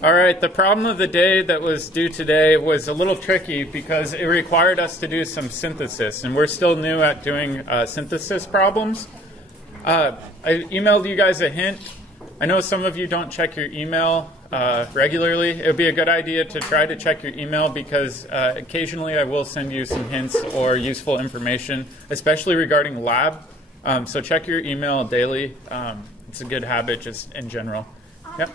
All right, the problem of the day that was due today was a little tricky because it required us to do some synthesis, and we're still new at doing synthesis problems. I emailed you guys a hint. I know some of you don't check your email regularly. It would be a good idea to try to check your email because occasionally I will send you some hints or useful information, especially regarding lab. So check your email daily. It's a good habit just in general. Yep.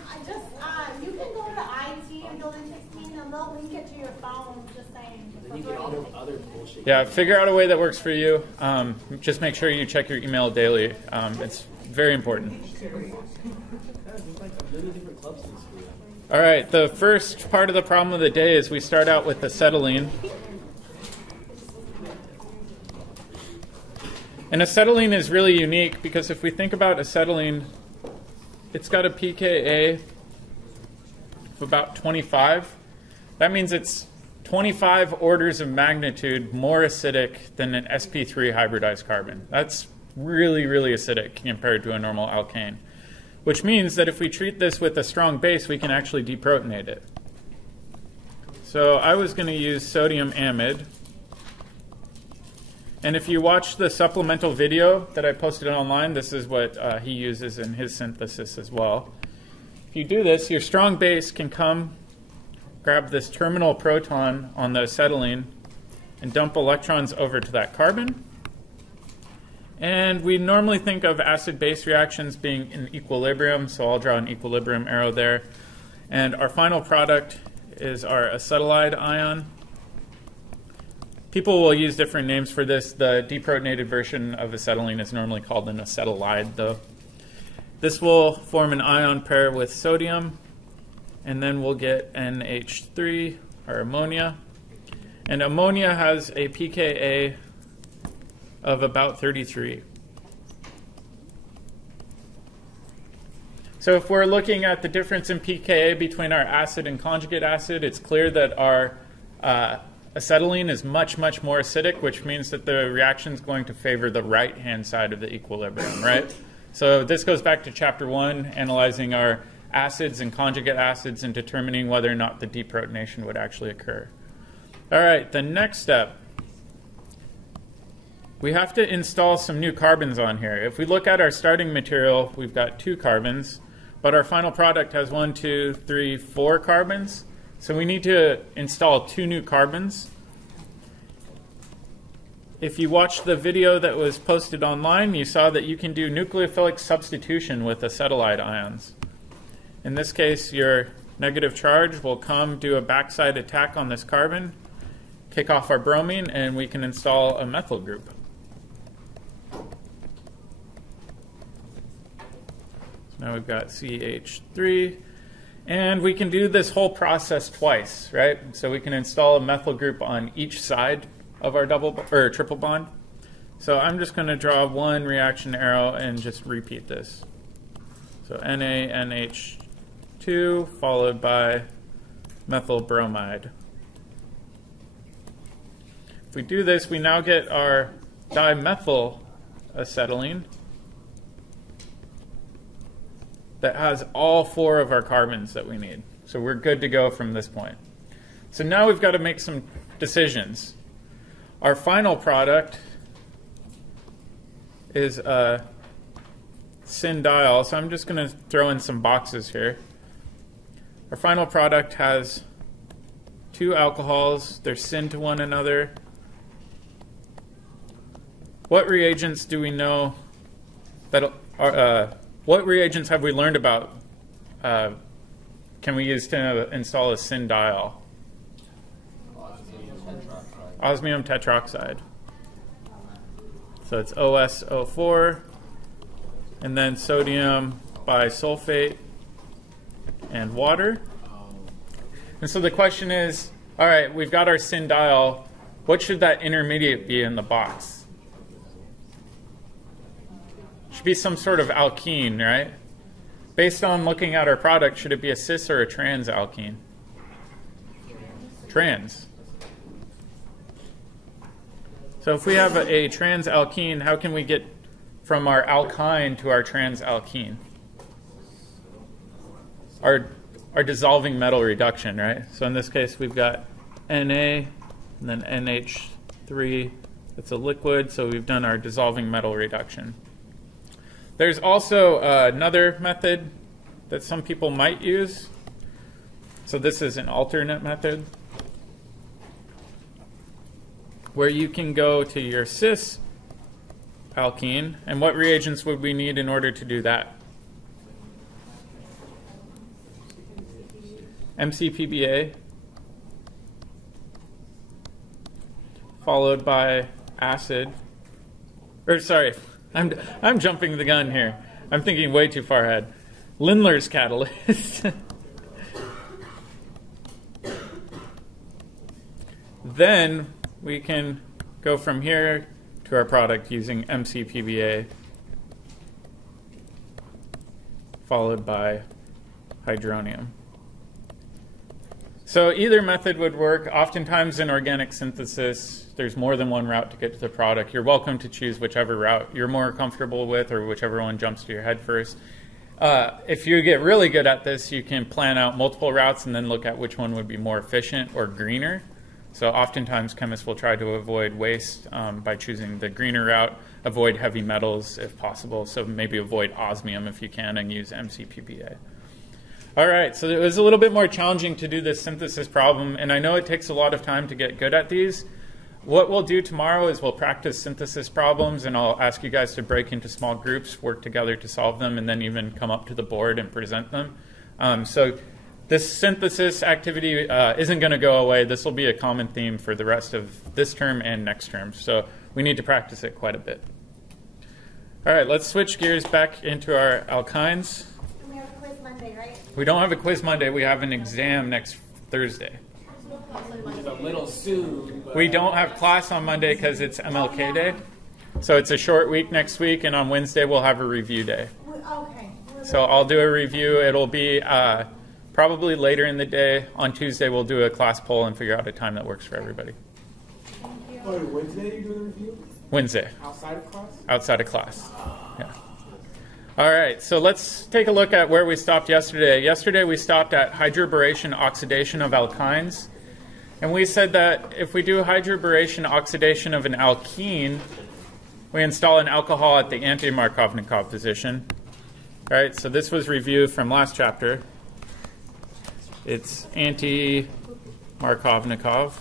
You can go to IT in Building 16 and they'll link it to your phone, just saying. Then you get all the other bullshit. Yeah, figure out a way that works for you. Just make sure you check your email daily. It's very important. All right, the first part of the problem of the day is we start out with acetylene. And acetylene is really unique because if we think about acetylene, it's got a pKa of about 25. That means it's 25 orders of magnitude more acidic than an sp3 hybridized carbon. That's really, really acidic compared to a normal alkane, which means that if we treat this with a strong base, we can actually deprotonate it. So I was going to use sodium amide. And if you watch the supplemental video that I posted online, this is what he uses in his synthesis as well. If you do this, your strong base can come, grab this terminal proton on the acetylene, and dump electrons over to that carbon. And we normally think of acid-base reactions being in equilibrium, so I'll draw an equilibrium arrow there. And our final product is our acetylide ion. People will use different names for this. The deprotonated version of acetylene is normally called an acetylide, though. This will form an ion pair with sodium, and then we'll get NH3, or ammonia. And ammonia has a pKa of about 33. So if we're looking at the difference in pKa between our acid and conjugate acid, it's clear that our acetylene is much, much more acidic, which means that the reaction is going to favor the right-hand side of the equilibrium, right? So this goes back to chapter 1, analyzing our acids and conjugate acids and determining whether or not the deprotonation would actually occur. All right, the next step. We have to install some new carbons on here. If we look at our starting material, we've got 2 carbons, but our final product has 1, 2, 3, 4 carbons. So we need to install 2 new carbons. If you watched the video that was posted online, you saw that you can do nucleophilic substitution with acetylide ions. In this case, your negative charge will come do a backside attack on this carbon, kick off our bromine, and we can install a methyl group. So now we've got CH3. And we can do this whole process twice, right? So we can install a methyl group on each side of our triple bond. So I'm just going to draw one reaction arrow and just repeat this. So NaNH2 followed by methyl bromide. If we do this, we now get our dimethyl acetylene that has all 4 of our carbons that we need. So we're good to go from this point. So now we've got to make some decisions. Our final product is a syndiol, so I'm just going to throw in some boxes here. Our final product has 2 alcohols. They're syn to one another. What reagents do we know that are what reagents have we learned about can we use to install a syndiol? Osmium tetroxide. So it's OSO4, and then sodium bisulfate and water. And so the question is, all right, we've got our syndiol. What should that intermediate be in the box? Should be some sort of alkene, right? Based on looking at our product, should it be a cis or a trans alkene? Trans. So if we have a trans alkene, how can we get from our alkyne to our trans alkene? Our our dissolving metal reduction, right? So in this case, we've got Na and then NH3. It's a liquid, so we've done our dissolving metal reduction. There's also another method that some people might use. So this is an alternate method where you can go to your cis alkene. And what reagents would we need in order to do that? MCPBA followed by acid. Or sorry, I'm jumping the gun here. I'm thinking way too far ahead. Lindlar's catalyst. Then we can go from here to our product using MCPBA followed by hydronium. So either method would work. Oftentimes in organic synthesis, there's more than one route to get to the product. You're welcome to choose whichever route you're more comfortable with or whichever one jumps to your head first. If you get really good at this, you can plan out multiple routes and then look at which one would be more efficient or greener. So oftentimes chemists will try to avoid waste by choosing the greener route, avoid heavy metals if possible, so maybe avoid osmium if you can and use MCPBA. All right, so it was a little bit more challenging to do this synthesis problem, and I know it takes a lot of time to get good at these. What we'll do tomorrow is we'll practice synthesis problems, and I'll ask you guys to break into small groups, work together to solve them, and then even come up to the board and present them. So this synthesis activity isn't going to go away. This will be a common theme for the rest of this term and next term, so we need to practice it quite a bit. All right, let's switch gears back into our alkynes. And we have a quiz Monday, right? We don't have a quiz Monday. We have an exam next Thursday. It's a little soon. But We don't have class on Monday because it's MLK Day. So it's a short week next week, and on Wednesday we'll have a review day. Okay. So I'll do a review. It'll be probably later in the day. On Tuesday we'll do a class poll and figure out a time that works for everybody. Oh, Wednesday you do the review? Wednesday, Outside of class? outside of class. Yeah. All right, so let's take a look at where we stopped yesterday. Yesterday we stopped at hydroboration oxidation of alkynes. And we said that if we do hydroboration oxidation of an alkene, we install an alcohol at the anti-Markovnikov position. All right, so this was review from last chapter. It's anti-Markovnikov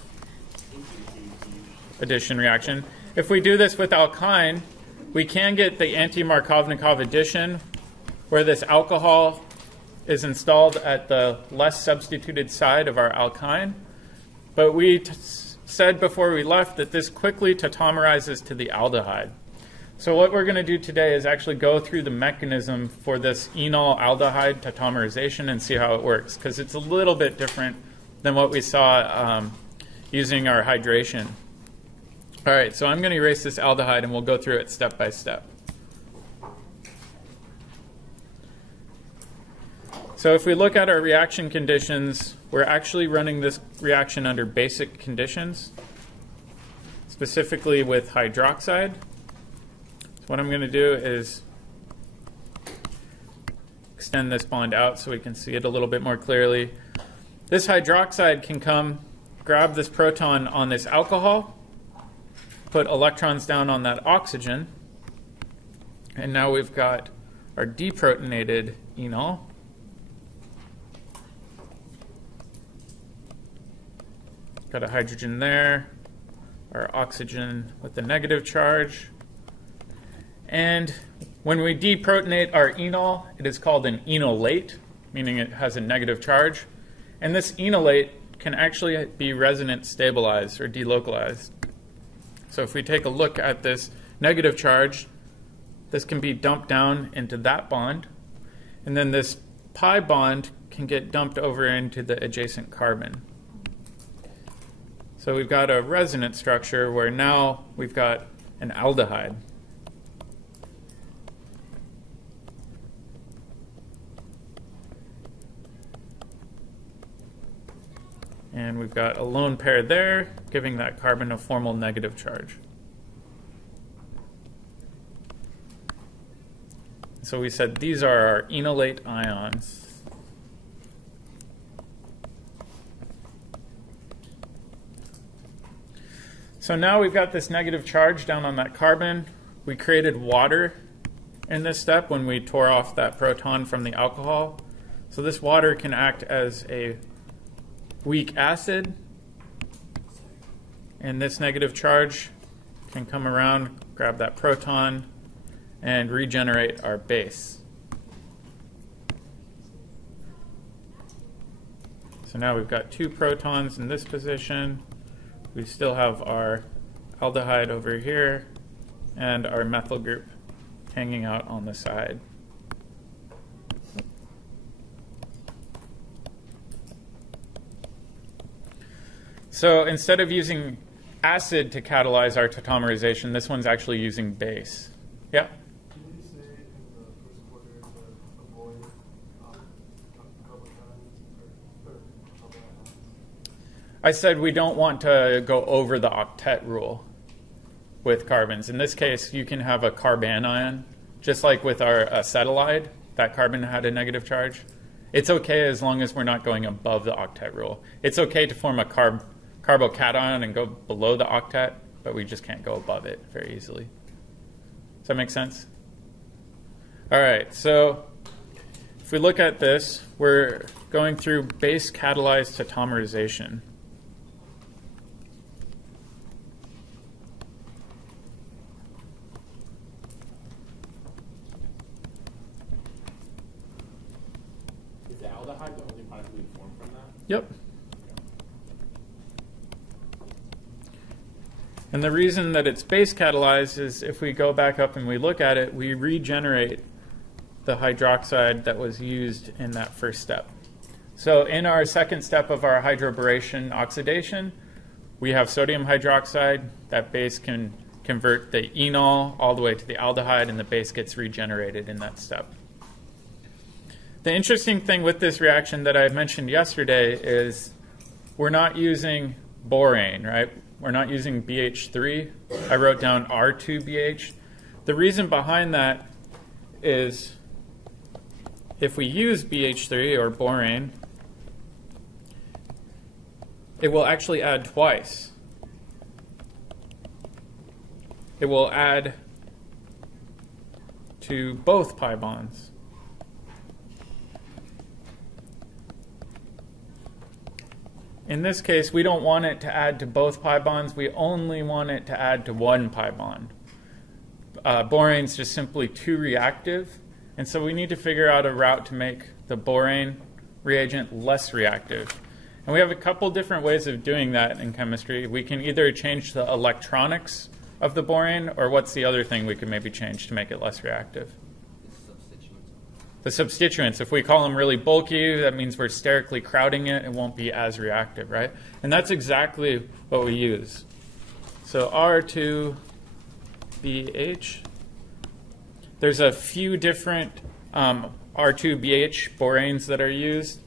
addition reaction. If we do this with alkyne, we can get the anti-Markovnikov addition where this alcohol is installed at the less substituted side of our alkyne. But we said before we left that this quickly tautomerizes to the aldehyde. So what we're going to do today is actually go through the mechanism for this enol aldehyde tautomerization and see how it works, because it's a little bit different than what we saw using our hydration. All right, so I'm going to erase this aldehyde and we'll go through it step by step. So if we look at our reaction conditions, we're actually running this reaction under basic conditions, specifically with hydroxide. So what I'm going to do is extend this bond out so we can see it a little bit more clearly. This hydroxide can come, grab this proton on this alcohol, put electrons down on that oxygen, and now we've got our deprotonated enol. Got a hydrogen there, our oxygen with the negative charge. And when we deprotonate our enol, it is called an enolate, meaning it has a negative charge. And this enolate can actually be resonance stabilized or delocalized. So if we take a look at this negative charge, this can be dumped down into that bond. And then this pi bond can get dumped over into the adjacent carbon. So we've got a resonance structure where now we've got an aldehyde. And we've got a lone pair there, giving that carbon a formal negative charge. So we said these are our enolate ions. So now we've got this negative charge down on that carbon. We created water in this step when we tore off that proton from the alcohol. So this water can act as a weak acid, and this negative charge can come around, grab that proton, and regenerate our base. So now we've got 2 protons in this position. We still have our aldehyde over here and our methyl group hanging out on the side. So instead of using acid to catalyze our tautomerization, this one's actually using base. Yeah? Can you say in the first quarter to avoid I said we don't want to go over the octet rule with carbons. In this case, you can have a carbanion, just like with our acetylide. That carbon had a negative charge. It's okay as long as we're not going above the octet rule. It's okay to form a carbocation and go below the octet, but we just can't go above it very easily. Does that make sense? All right, so if we look at this, we're going through base catalyzed tautomerization. Is the aldehyde the only product we form from that? Yep. And the reason that it's base catalyzed is if we go back up and we look at it, we regenerate the hydroxide that was used in that first step. So in our second step of our hydroboration oxidation, we have sodium hydroxide. That base can convert the enol all the way to the aldehyde, and the base gets regenerated in that step. The interesting thing with this reaction that I mentioned yesterday is we're not using borane, right? We're not using BH3. I wrote down R2BH. The reason behind that is if we use BH3 or borane, it will actually add twice. It will add to both pi bonds. In this case, we don't want it to add to both pi bonds. We only want it to add to one pi bond. Borane is just simply too reactive, and so we need to figure out a route to make the borane reagent less reactive. And we have a couple different ways of doing that in chemistry. We can either change the electronics of the borane, or what's the other thing we could maybe change to make it less reactive? The substituents. If we call them really bulky, that means we're sterically crowding it. It won't be as reactive, right? And that's exactly what we use. So R2BH. There's a few different R2BH boranes that are used.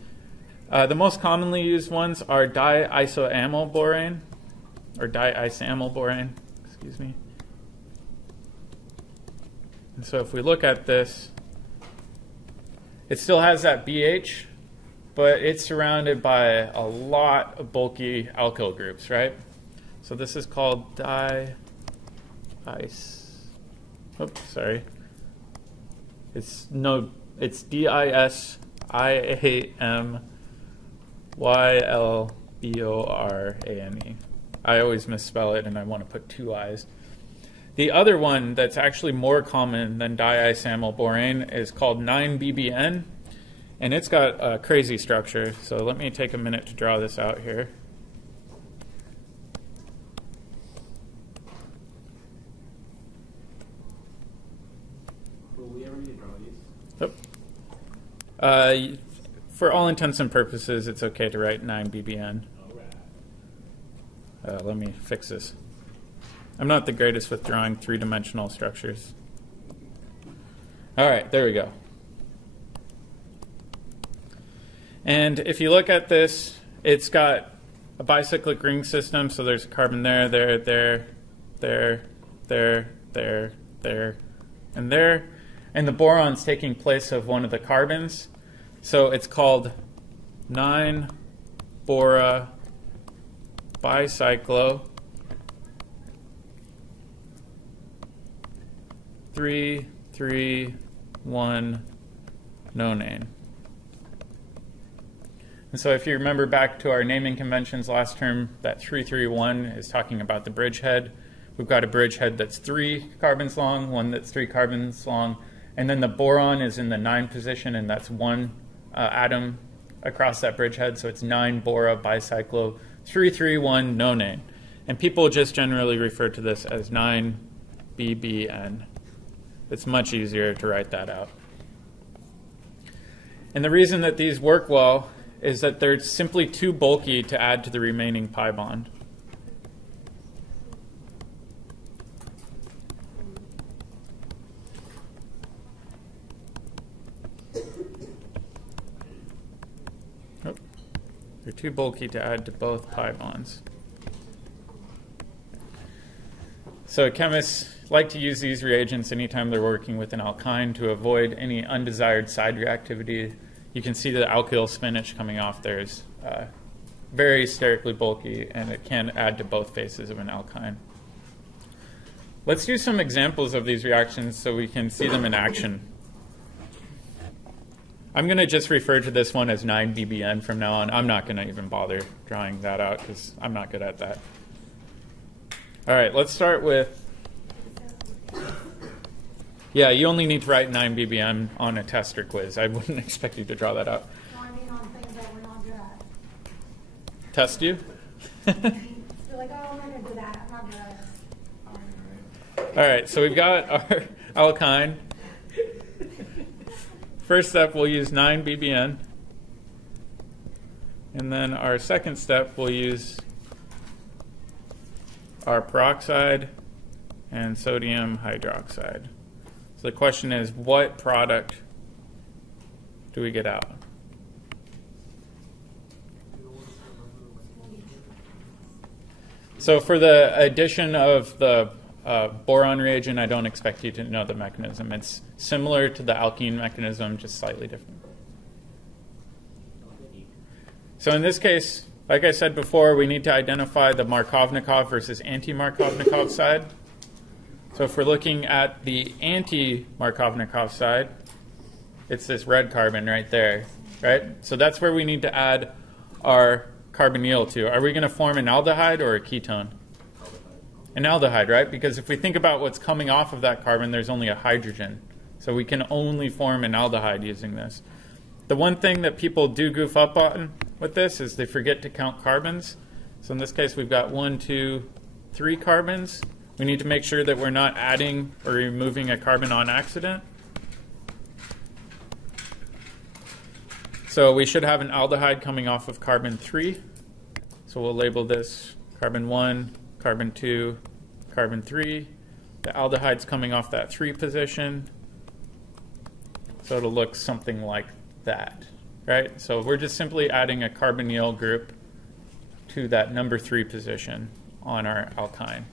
The most commonly used ones are diisoamyl borane, or diisoamyl borane, excuse me. And so if we look at this, it still has that BH, but it's surrounded by a lot of bulky alkyl groups, right? So this is called oops, sorry. It's DISIAMYLBORANE. I always misspell it, and I want to put 2 I's. The other one that's actually more common than diisoamyl borane is called 9-BBN, and it's got a crazy structure. So let me take a minute to draw this out here. Will we ever need to draw these? Yep. For all intents and purposes, it's okay to write 9-BBN. All right. Let me fix this. I'm not the greatest with drawing 3-dimensional structures. All right, there we go. And if you look at this, it's got a bicyclic ring system. So there's a carbon there, there, there, there, there, there, there, and there. And the boron's taking place of one of the carbons. So it's called 9-bora bicyclo 3, 3, 1, nonane. And so if you remember back to our naming conventions last term, that 331 is talking about the bridgehead. We've got a bridgehead that's 3 carbons long, one that's 3 carbons long, and then the boron is in the 9 position, and that's 1 atom across that bridgehead, so it's 9 bora bicyclo 331 nonane. And people just generally refer to this as 9BBN. It's much easier to write that out. And the reason that these work well is that they're simply too bulky to add to the remaining pi bond. They're too bulky to add to both pi bonds. So chemists like to use these reagents anytime they're working with an alkyne to avoid any undesired side reactivity. You can see the alkyl spinach coming off there is very sterically bulky, and it can add to both faces of an alkyne. Let's do some examples of these reactions so we can see them in action. I'm going to just refer to this one as 9BBN from now on. I'm not going to even bother drawing that out because I'm not good at that. All right, let's start with, yeah, you only need to write 9BBN on a test or quiz. I wouldn't expect you to draw that out. No, I mean on things that we're not good at. Test you? You're like, oh, I'm not going to do that. I'm not good at it. All right, so we've got our alkyne. First step, we'll use 9BBN. And then our second step, we'll use our peroxide and sodium hydroxide. So the question is, what product do we get out? So for the addition of the boron reagent, I don't expect you to know the mechanism. It's similar to the alkene mechanism, just slightly different. So in this case, like I said before, we need to identify the Markovnikov versus anti-Markovnikov side. So if we're looking at the anti-Markovnikov side, it's this red carbon right there, right? So that's where we need to add our carbonyl to. Are we going to form an aldehyde or a ketone? An aldehyde, right? Because if we think about what's coming off of that carbon, there's only a hydrogen. So we can only form an aldehyde using this. The one thing that people do goof up on with this is they forget to count carbons. So in this case, we've got 1, 2, 3 carbons. We need to make sure that we're not adding or removing a carbon on accident. So we should have an aldehyde coming off of carbon 3. So we'll label this carbon 1, carbon 2, carbon 3. The aldehyde's coming off that 3 position. So it'll look something like that, right? So we're just simply adding a carbonyl group to that number 3 position on our alkyne.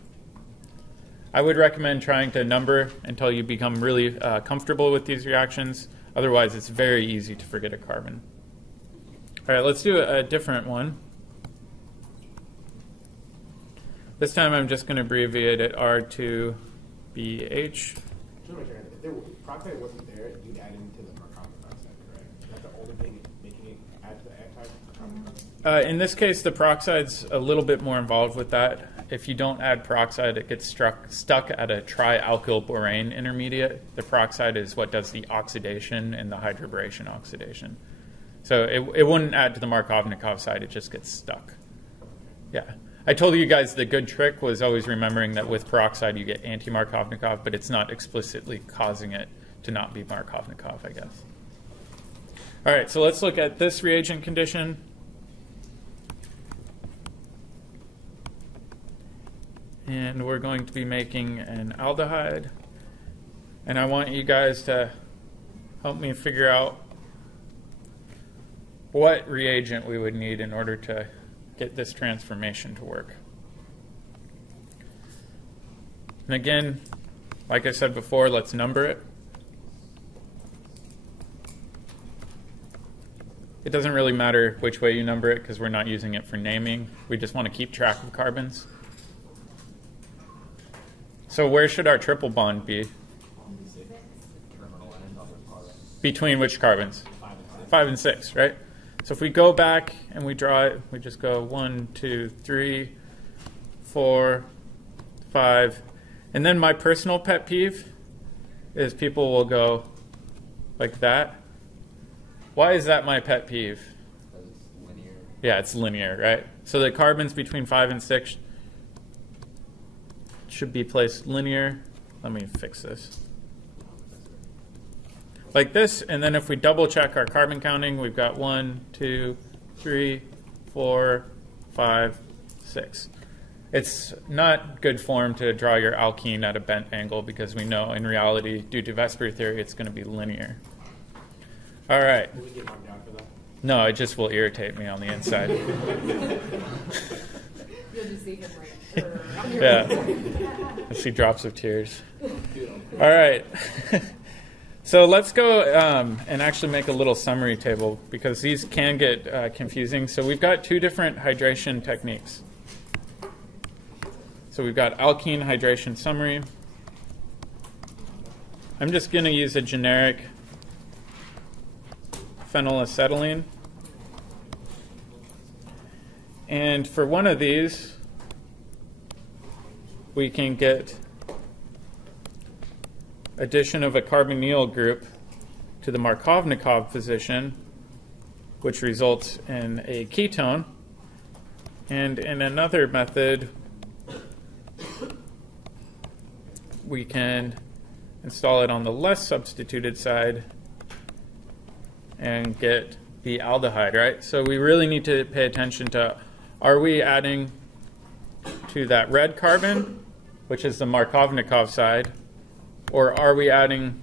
I would recommend trying to number until you become really comfortable with these reactions. Otherwise, it's very easy to forget a carbon. All right, let's do a different one. This time I'm just going to abbreviate it R2BH. Just want to check, if there peroxide wasn't there, you'd add into the Markovnikov side, correct? That's the only thing making it add to the anti-Markovnikov? In this case, the peroxide's a little bit more involved with that. If you don't add peroxide, it gets stuck at a trialkyl borane intermediate. The peroxide is what does the oxidation and the hydroboration oxidation. So it wouldn't add to the Markovnikov side, it just gets stuck. Yeah. I told you guys the good trick was always remembering that with peroxide you get anti-Markovnikov, but it's not explicitly causing it to not be Markovnikov, I guess. All right, so let's look at this reagent condition. And we're going to be making an aldehyde. And I want you guys to help me figure out what reagent we would need in order to get this transformation to work. And again, like I said before, let's number it. It doesn't really matter which way you number it because we're not using it for naming. We just want to keep track of carbons. So where should our triple bond be? Between which carbons? 5 and 6. 5 and 6, right? So if we go back and we draw it, we just go 1, 2, 3, 4, 5. And then my personal pet peeve is people will go like that. Why is that my pet peeve? Because it's linear. Yeah, it's linear, right? So the carbons between 5 and 6 should be placed linear. Let me fix this. Like this, and then if we double check our carbon counting, we've got 1, 2, 3, 4, 5, 6. It's not good form to draw your alkene at a bent angle because we know in reality, due to Vesperi theory, it's going to be linear. All right. Will we get marked down for that? No, it just will irritate me on the inside. You'll just see him like, on your Yeah. I see drops of tears. All right. So let's go and actually make a little summary table because these can get confusing. So we've got 2 different hydration techniques. So we've got alkene hydration summary. I'm just going to use a generic phenylacetylene. And for one of these, we can get addition of a carbonyl group to the Markovnikov position, which results in a ketone. And in another method, we can install it on the less substituted side and get the aldehyde, right? So we really need to pay attention to, are we adding to that red carbon, which is the Markovnikov side, or are we adding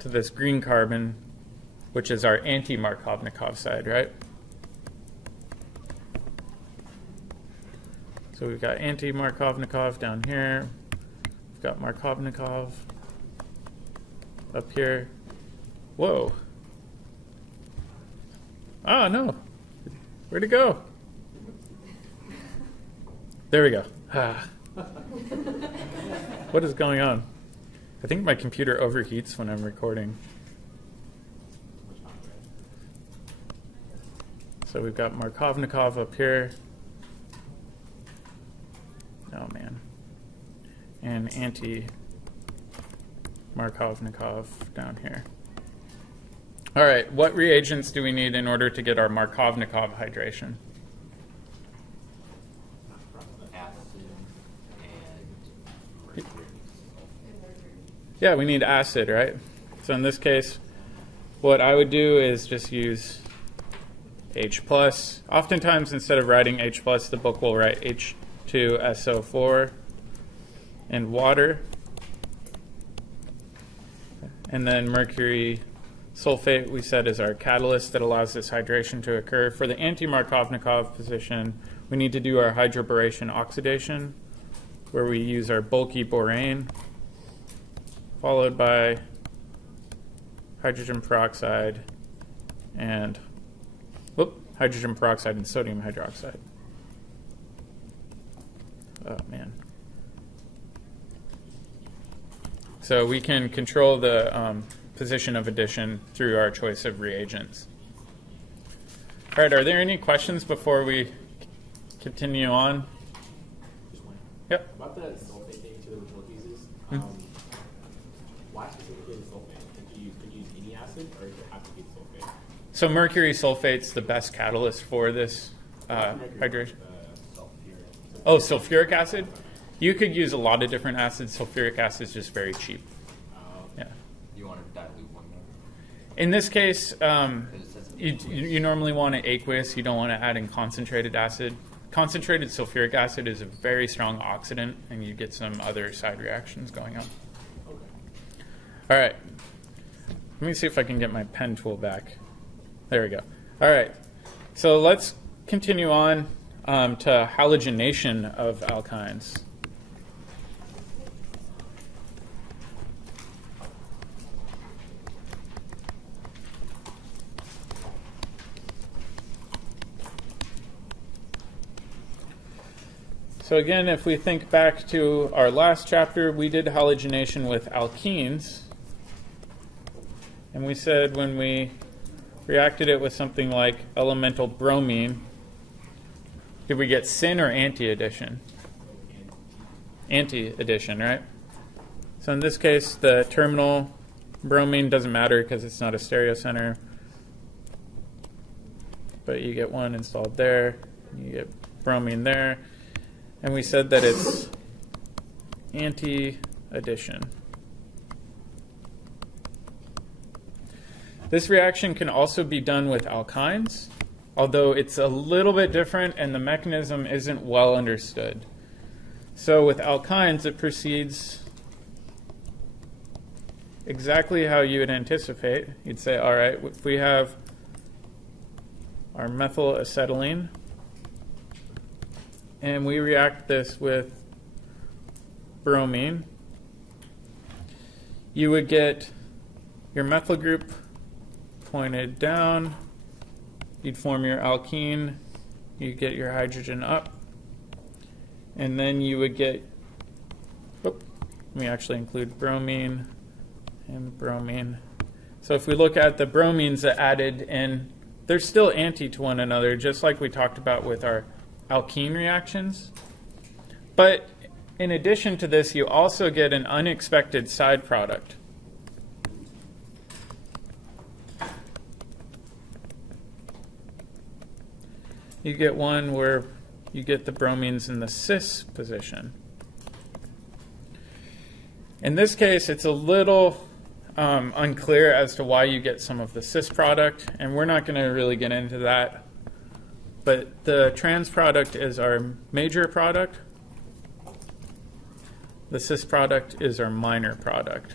to this green carbon, which is our anti-Markovnikov side, right? So we've got anti-Markovnikov down here. We've got Markovnikov up here. Whoa. Oh, no. Where'd it go? There we go. Ah. What is going on? I think my computer overheats when I'm recording. So we've got Markovnikov up here. Oh, man. And anti-Markovnikov down here. All right, what reagents do we need in order to get our Markovnikov hydration? Acid and mercury. Yeah, we need acid, right? So in this case, what I would do is just use H+. Oftentimes, instead of writing H+, the book will write H2SO4 and water. And then mercury sulfate, we said, is our catalyst that allows this hydration to occur. For the anti-Markovnikov position, we need to do our hydroboration oxidation, where we use our bulky borane, followed by hydrogen peroxide and hydrogen peroxide and sodium hydroxide. Oh, man. So we can control the position of addition through our choice of reagents. All right, are there any questions before we continue on? Just one. Yep. About the sulfate thing to the original thesis, why specifically the sulfate? Could you use any acid, or does it have to be the sulfate? So mercury sulfate's the best catalyst for this hydration. Sulfuric. Oh, sulfuric acid? You could use a lot of different acids. Sulfuric acid is just very cheap. Yeah. You want to dilute one more? In this case, Because it says you normally want to aqueous. You don't want to add in concentrated acid. Concentrated sulfuric acid is a very strong oxidant, and you get some other side reactions going on. Okay. All right. Let me see if I can get my pen tool back. There we go. All right. So let's continue on to halogenation of alkynes. So again, if we think back to our last chapter, we did halogenation with alkenes. And And we said when we reacted it with something like elemental bromine, did we get syn or anti-addition? Anti-addition, right? So in this case, the terminal bromine doesn't matter because it's not a stereocenter. But you get one installed there, you get bromine there. And we said that it's anti-addition. This reaction can also be done with alkynes, although it's a little bit different and the mechanism isn't well understood. So with alkynes, it proceeds exactly how you would anticipate. You'd say, all right, if we have our methyl acetylene and we react this with bromine, you would get your methyl group pointed down, you'd form your alkene, you'd get your hydrogen up, and then you would get, let me actually include bromine and bromine. So if we look at the bromines that added in, they're still anti to one another, just like we talked about with our alkene reactions. But in addition to this, you also get an unexpected side product. You get one where you get the bromines in the cis position. In this case, it's a little unclear as to why you get some of the cis product, and we're not going to really get into that. But the trans product is our major product. The cis product is our minor product.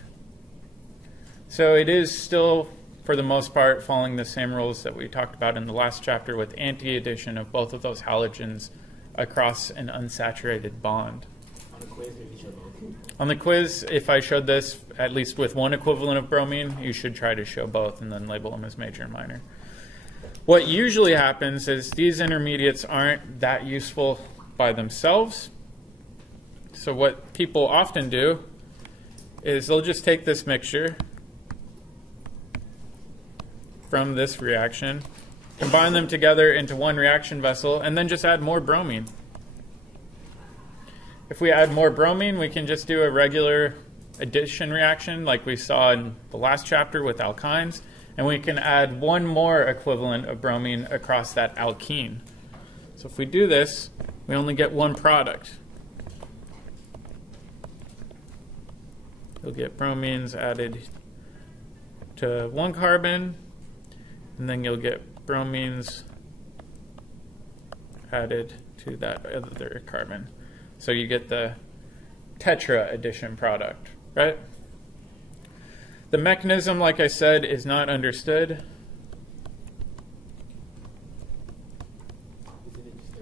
So it is still, for the most part, following the same rules that we talked about in the last chapter with anti-addition of both of those halogens across an unsaturated bond. On the quiz, did you show both? On the quiz, if I showed this, at least with one equivalent of bromine, you should try to show both and then label them as major and minor. What usually happens is these intermediates aren't that useful by themselves. So what people often do is they'll just take this mixture from this reaction, combine them together into one reaction vessel, and then just add more bromine. If we add more bromine, we can just do a regular addition reaction like we saw in the last chapter with alkynes, and we can add one more equivalent of bromine across that alkene. So if we do this, we only get one product. You'll get bromines added to one carbon, and then you'll get bromines added to that other carbon. So you get the tetra addition product, right? The mechanism, like I said, is not understood. Isn't it just the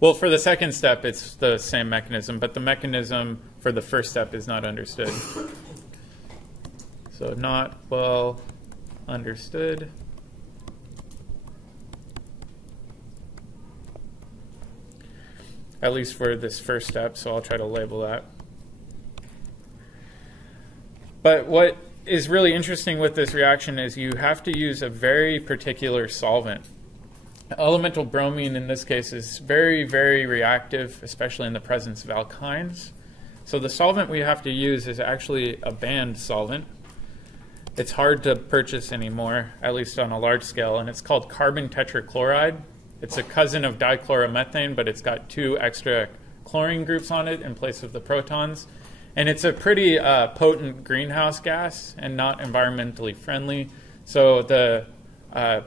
Well, for the second step, it's the same mechanism, but the mechanism for the first step is not understood. So not well understood. At least for this first step, so I'll try to label that. But what is really interesting with this reaction is you have to use a very particular solvent. Elemental bromine in this case is very, very reactive, especially in the presence of alkynes. So the solvent we have to use is actually a banned solvent. It's hard to purchase anymore, at least on a large scale, and it's called carbon tetrachloride. It's a cousin of dichloromethane, but it's got two extra chlorine groups on it in place of the protons. And it's a pretty potent greenhouse gas and not environmentally friendly. So the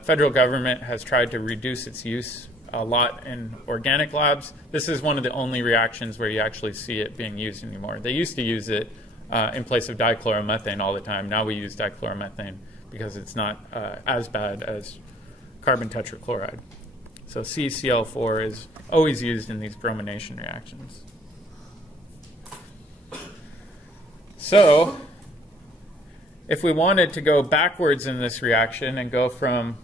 federal government has tried to reduce its use a lot in organic labs. This is one of the only reactions where you actually see it being used anymore. They used to use it in place of dichloromethane all the time. Now we use dichloromethane because it's not as bad as carbon tetrachloride. So CCl4 is always used in these bromination reactions. So if we wanted to go backwards in this reaction and go from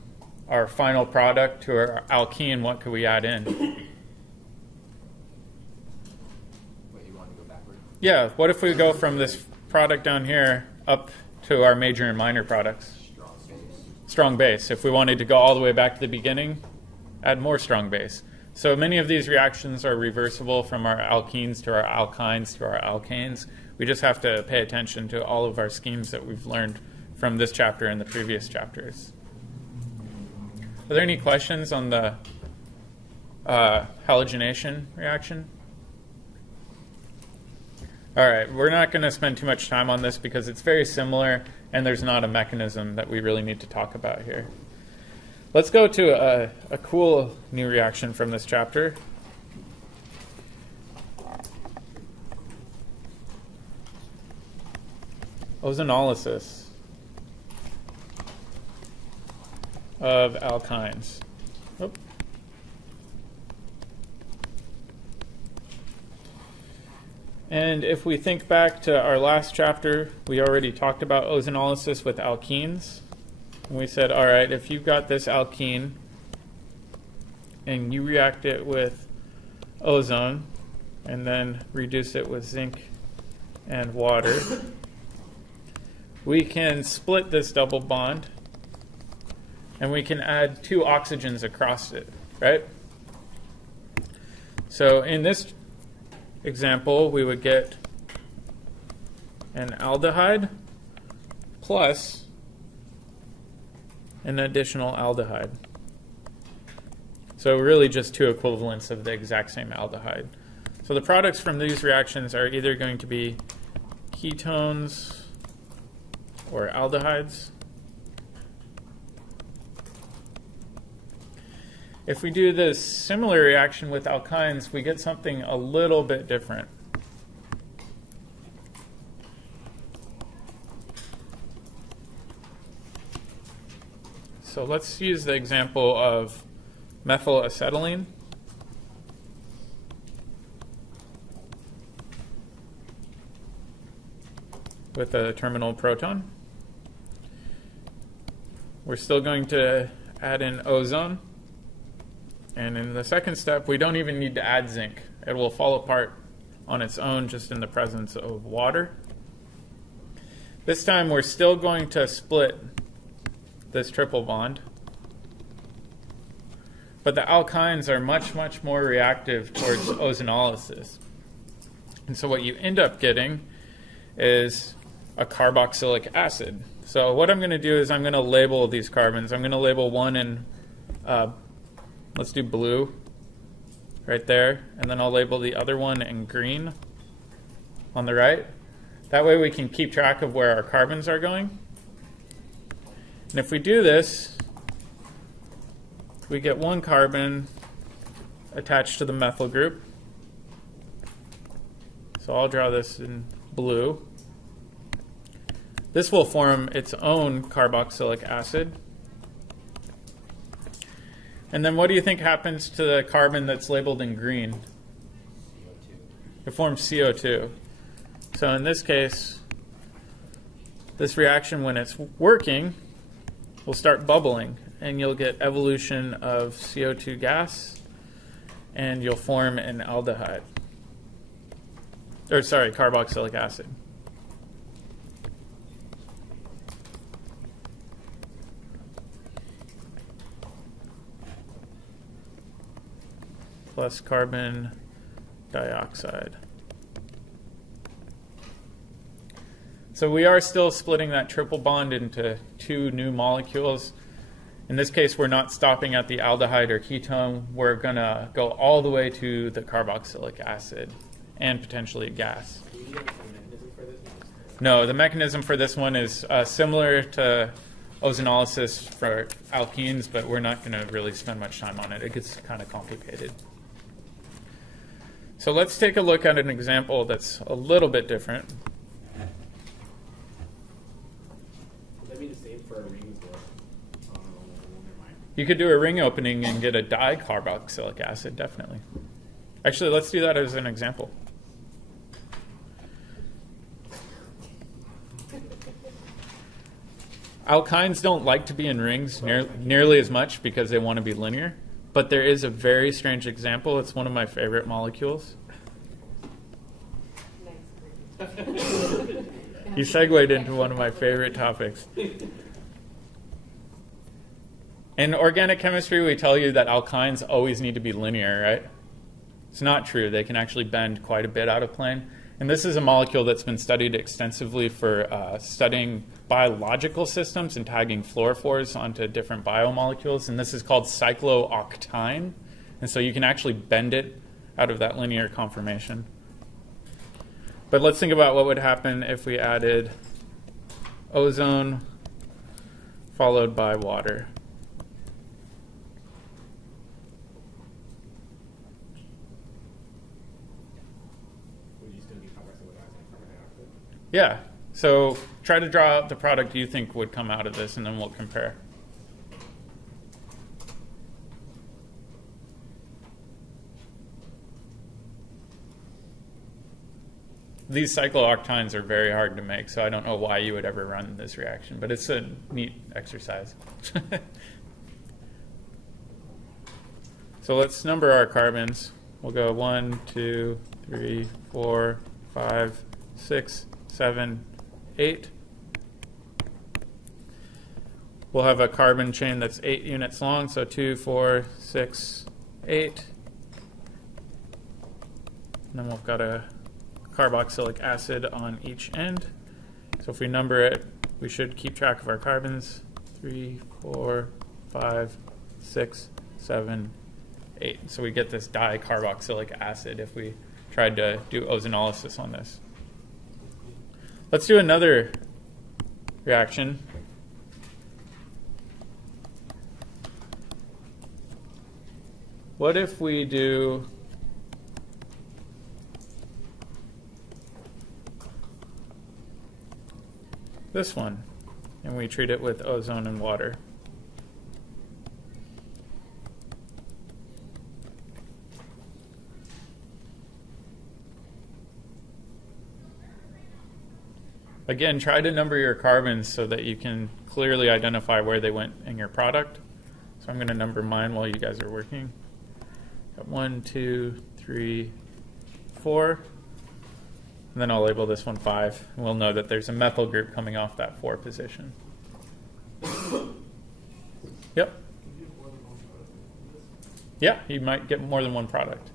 our final product to our alkene, what could we add in? Wait, you want to go backwards? Yeah, what if we go from this product down here up to our major and minor products. Strong base. Strong base. If we wanted to go all the way back to the beginning, add more strong base. So many of these reactions are reversible from our alkenes to our alkynes to our alkanes. We just have to pay attention to all of our schemes that we've learned from this chapter and the previous chapters. Are there any questions on the halogenation reaction? All right, we're not going to spend too much time on this because it's very similar and there's not a mechanism that we really need to talk about here. Let's go to a cool new reaction from this chapter. Ozonolysis of alkynes. Oop. And if we think back to our last chapter, we already talked about ozonolysis with alkenes. And we said, all right, if you've got this alkene and you react it with ozone and then reduce it with zinc and water, we can split this double bond and we can add 2 oxygens across it, right? So in this example, we would get an aldehyde plus an additional aldehyde. So really just 2 equivalents of the exact same aldehyde. So the products from these reactions are either going to be ketones or aldehydes. If we do this similar reaction with alkynes, we get something a little bit different. So let's use the example of methylacetylene. With a terminal proton. We're still going to add in ozone. And in the second step, we don't even need to add zinc. It will fall apart on its own just in the presence of water. This time, we're still going to split this triple bond. But the alkynes are much, much more reactive towards ozonolysis. And so what you end up getting is a carboxylic acid. So what I'm going to do is I'm going to label these carbons. I'm going to label one in, let's do blue right there. And then I'll label the other one in green on the right. That way we can keep track of where our carbons are going. And if we do this, we get one carbon attached to the methyl group. So I'll draw this in blue. This will form its own carboxylic acid. And then what do you think happens to the carbon that's labeled in green? CO2. It forms CO2. So in this case, this reaction, when it's working, will start bubbling, and you'll get evolution of CO2 gas, and you'll form an aldehyde. Or sorry, carboxylic acid. Plus carbon dioxide. So we are still splitting that triple bond into 2 new molecules. In this case, we're not stopping at the aldehyde or ketone. We're going to go all the way to the carboxylic acid and potentially gas. Do you have some mechanism for this? No, the mechanism for this one is similar to ozonolysis for alkenes, but we're not going to really spend much time on it. It gets kind of complicated. So let's take a look at an example that's a little bit different. Would that be the same for a ring as well? Never mind. You could do a ring opening and get a dicarboxylic acid, definitely. Actually, let's do that as an example. Alkynes don't like to be in rings nearly as much because they want to be linear. But there is a very strange example. It's one of my favorite molecules. You segued into one of my favorite topics. In organic chemistry, we tell you that alkynes always need to be linear, right? It's not true. They can actually bend quite a bit out of plane. And this is a molecule that's been studied extensively for studying biological systems and tagging fluorophores onto different biomolecules. And this is called cyclooctine. And so you can actually bend it out of that linear conformation. But let's think about what would happen if we added ozone followed by water. Would you still be carboxylic acid and carbon dioxide? Yeah. So try to draw out the product you think would come out of this, and then we'll compare. These cyclooctines are very hard to make, so I don't know why you would ever run this reaction, but it's a neat exercise. So let's number our carbons. We'll go 1, 2, 3, 4, 5, 6, 7, 8. We'll have a carbon chain that's 8 units long, so 2, 4, 6, 8. And then we've got a carboxylic acid on each end. So if we number it, we should keep track of our carbons. 3, 4, 5, 6, 7, 8. So we get this dicarboxylic acid if we tried to do ozonolysis on this. Let's do another reaction. What if we do this one, and we treat it with ozone and water? Again, try to number your carbons so that you can clearly identify where they went in your product. So I'm going to number mine while you guys are working. Got 1, 2, 3, 4. And then I'll label this one 5. And we'll know that there's a methyl group coming off that 4 position. Yep. Yeah, you might get more than one product.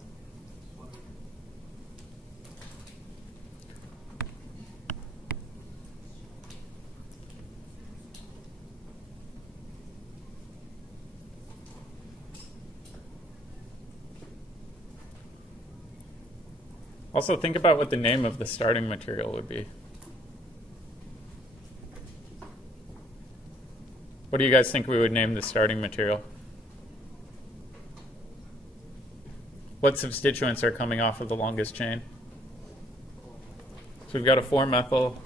Also, think about what the name of the starting material would be. What do you guys think we would name the starting material? What substituents are coming off of the longest chain? So we've got a 4-methyl.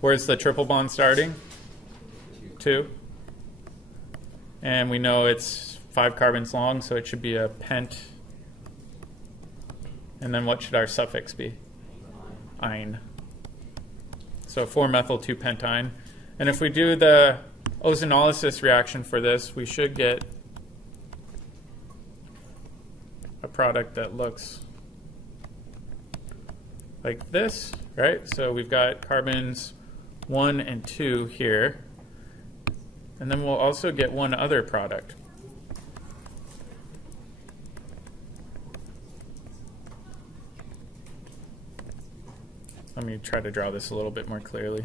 Where's the triple bond starting? 2. And we know it's 5 carbons long, so it should be a pent. And then what should our suffix be? Ine. So 4-methyl 2-pentyne. And if we do the ozonolysis reaction for this, we should get a product that looks like this, right? So we've got carbons 1 and 2 here. And then we'll also get one other product. Let me try to draw this a little bit more clearly.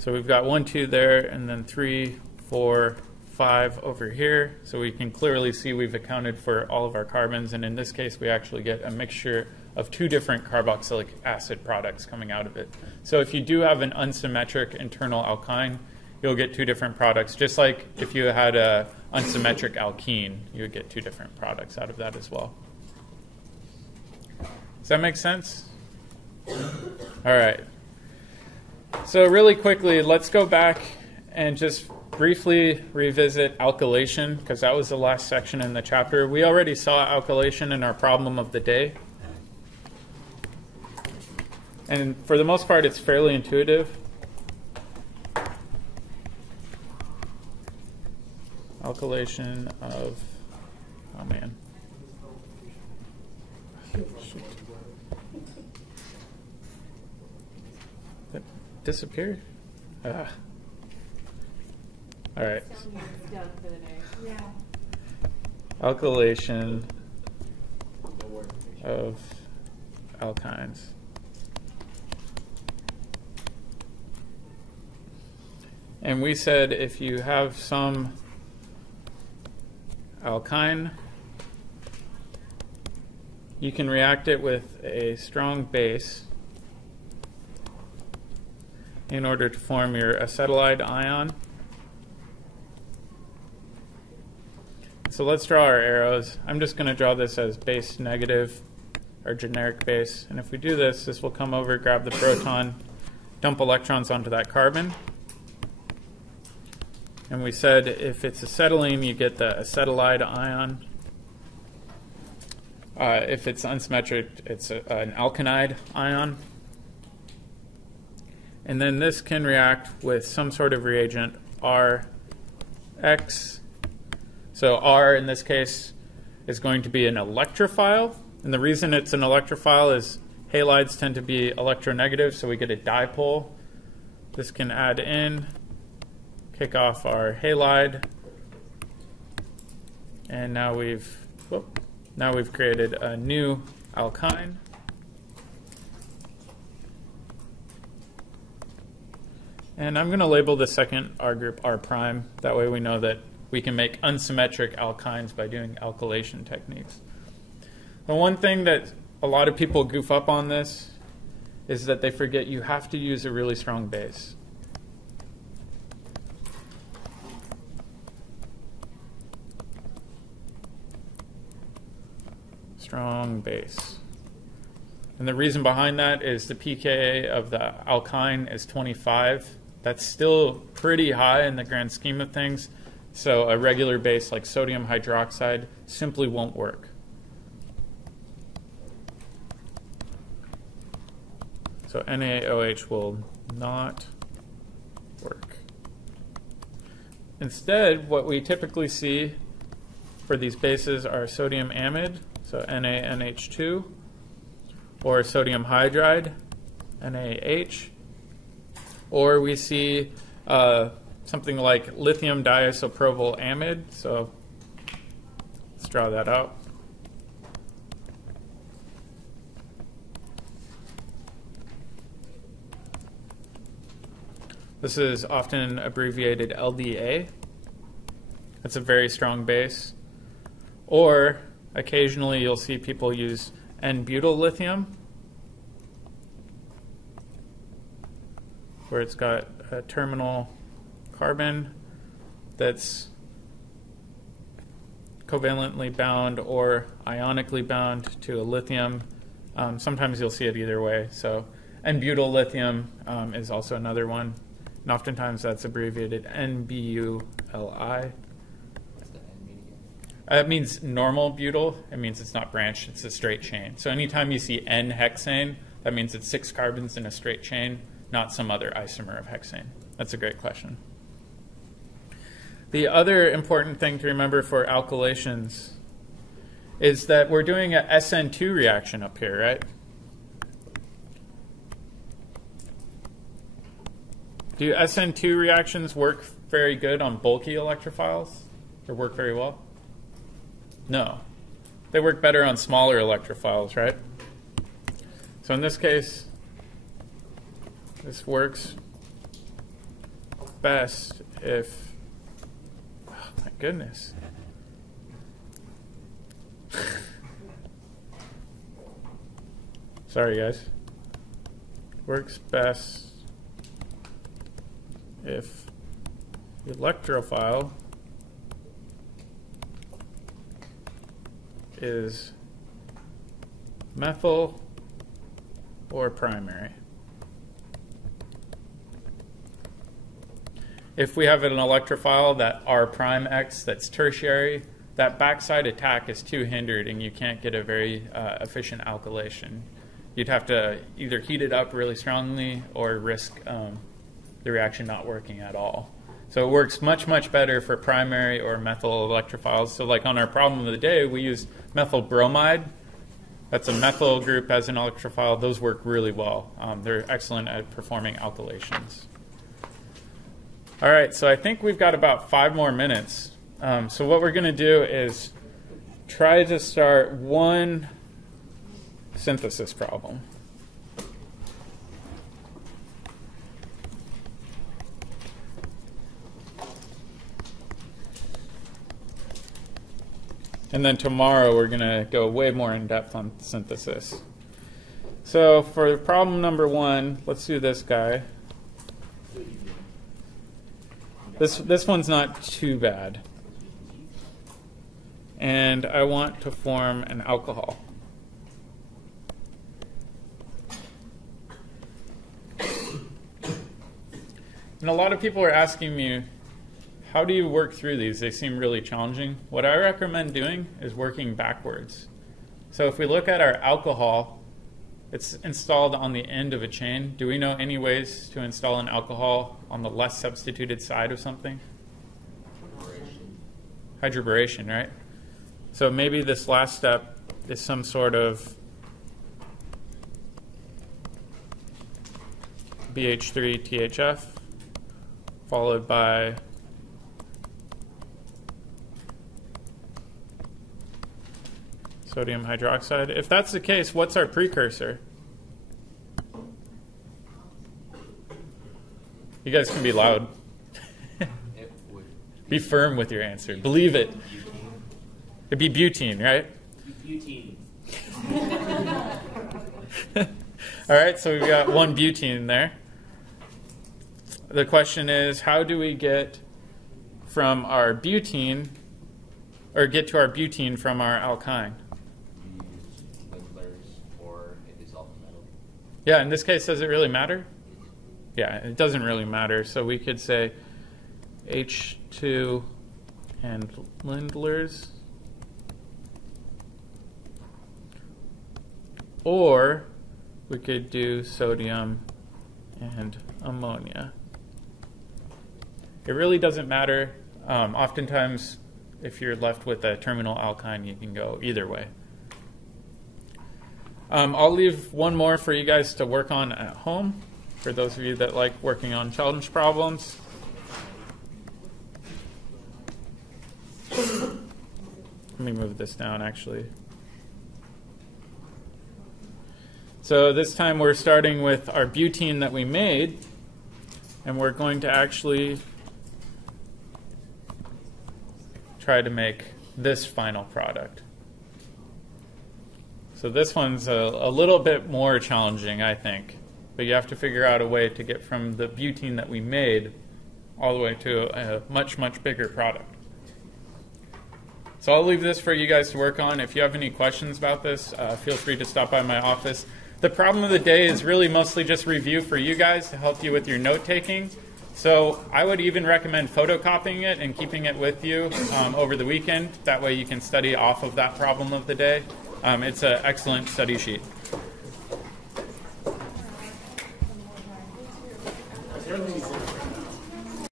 So we've got 1, 2 there, and then 3, 4, 5 over here. So we can clearly see we've accounted for all of our carbons, and in this case we actually get a mixture of 2 different carboxylic acid products coming out of it. So if you do have an unsymmetric internal alkyne, you'll get 2 different products. Just like if you had a unsymmetric alkene, you would get 2 different products out of that as well. Does that make sense? All right. So really quickly, let's go back and just briefly revisit alkylation, because that was the last section in the chapter. We already saw alkylation in our problem of the day. And for the most part, it's fairly intuitive. alkylation of, oh man. That disappeared? Ah. All right. Done for the day. Yeah. Alkylation of alkynes. And we said if you have some alkyne, you can react it with a strong base in order to form your acetylide ion. So let's draw our arrows. I'm just going to draw this as base negative, or generic base. And if we do this, this will come over, grab the proton, dump electrons onto that carbon. And we said if it's acetylene, you get the acetylide ion. If it's unsymmetric, it's an alkynide ion. And then this can react with some sort of reagent, Rx. So R in this case is going to be an electrophile. And the reason it's an electrophile is halides tend to be electronegative, so we get a dipole. This can add in, kick off our halide. And now we've created a new alkyne. And I'm going to label the second R group R prime. That way we know that we can make unsymmetric alkynes by doing alkylation techniques. The one thing that a lot of people goof up on this is that they forget you have to use a really strong base. Strong base. And the reason behind that is the pKa of the alkyne is 25. That's still pretty high in the grand scheme of things. So a regular base like sodium hydroxide simply won't work. So NaOH will not work. Instead, what we typically see for these bases are sodium amide, so NaNH2, or sodium hydride, NaH, or we see something like lithium diisopropyl amide. So let's draw that out. This is often abbreviated LDA. That's a very strong base. Or occasionally you'll see people use N-butyl lithium, where it's got a terminal carbon that's covalently bound or ionically bound to a lithium. Sometimes you'll see it either way. So N-butyl lithium is also another one. And oftentimes that's abbreviated NBULI. What's the N mean again? It means normal butyl. It means it's not branched. It's a straight chain. So anytime you see N-hexane, that means it's 6 carbons in a straight chain, not some other isomer of hexane. That's a great question. The other important thing to remember for alkylations is that we're doing a SN2 reaction up here, right? Do SN2 reactions work very good on bulky electrophiles, or work very well? No. They work better on smaller electrophiles, right? So in this case, this works best if, oh my goodness. Sorry guys. Works best if the electrophile is methyl or primary. If we have an electrophile that R prime X that's tertiary, that backside attack is too hindered and you can't get a very efficient alkylation. You'd have to either heat it up really strongly or risk the reaction not working at all. So it works much, much better for primary or methyl electrophiles. So like on our problem of the day, we use methyl bromide. That's a methyl group as an electrophile. Those work really well. They're excellent at performing alkylations. All right, so I think we've got about 5 more minutes. So what we're going to do is try to start one synthesis problem. And then tomorrow we're going to go way more in depth on synthesis. So for problem number 1, let's do this guy. This one's not too bad. And I want to form an alcohol. And a lot of people are asking me, how do you work through these? They seem really challenging. What I recommend doing is working backwards. So if we look at our alcohol, it's installed on the end of a chain. Do we know any ways to install an alcohol on the less substituted side of something? Hydroboration, right? So maybe this last step is some sort of BH3THF followed by sodium hydroxide. If that's the case, what's our precursor? You guys can be loud. Be firm with your answer. Believe it. It'd be butene, right? Butene. All right, so we've got one butene there. The question is, how do we get from our butene, or get to our butene from our alkyne? Yeah, in this case, does it really matter? Yeah, it doesn't really matter. So we could say H2 and Lindlers. Or we could do sodium and ammonia. It really doesn't matter. Oftentimes, if you're left with a terminal alkyne, you can go either way. I'll leave one more for you guys to work on at home, for those of you that like working on challenge problems. Let me move this down, actually. So this time we're starting with our butene that we made, and we're going to actually try to make this final product. So this one's a little bit more challenging, I think. But you have to figure out a way to get from the butene that we made all the way to a much, much bigger product. So I'll leave this for you guys to work on. If you have any questions about this, feel free to stop by my office. The problem of the day is really mostly just review for you guys to help you with your note-taking. So I would even recommend photocopying it and keeping it with you over the weekend. That way you can study off of that problem of the day. It's an excellent study sheet.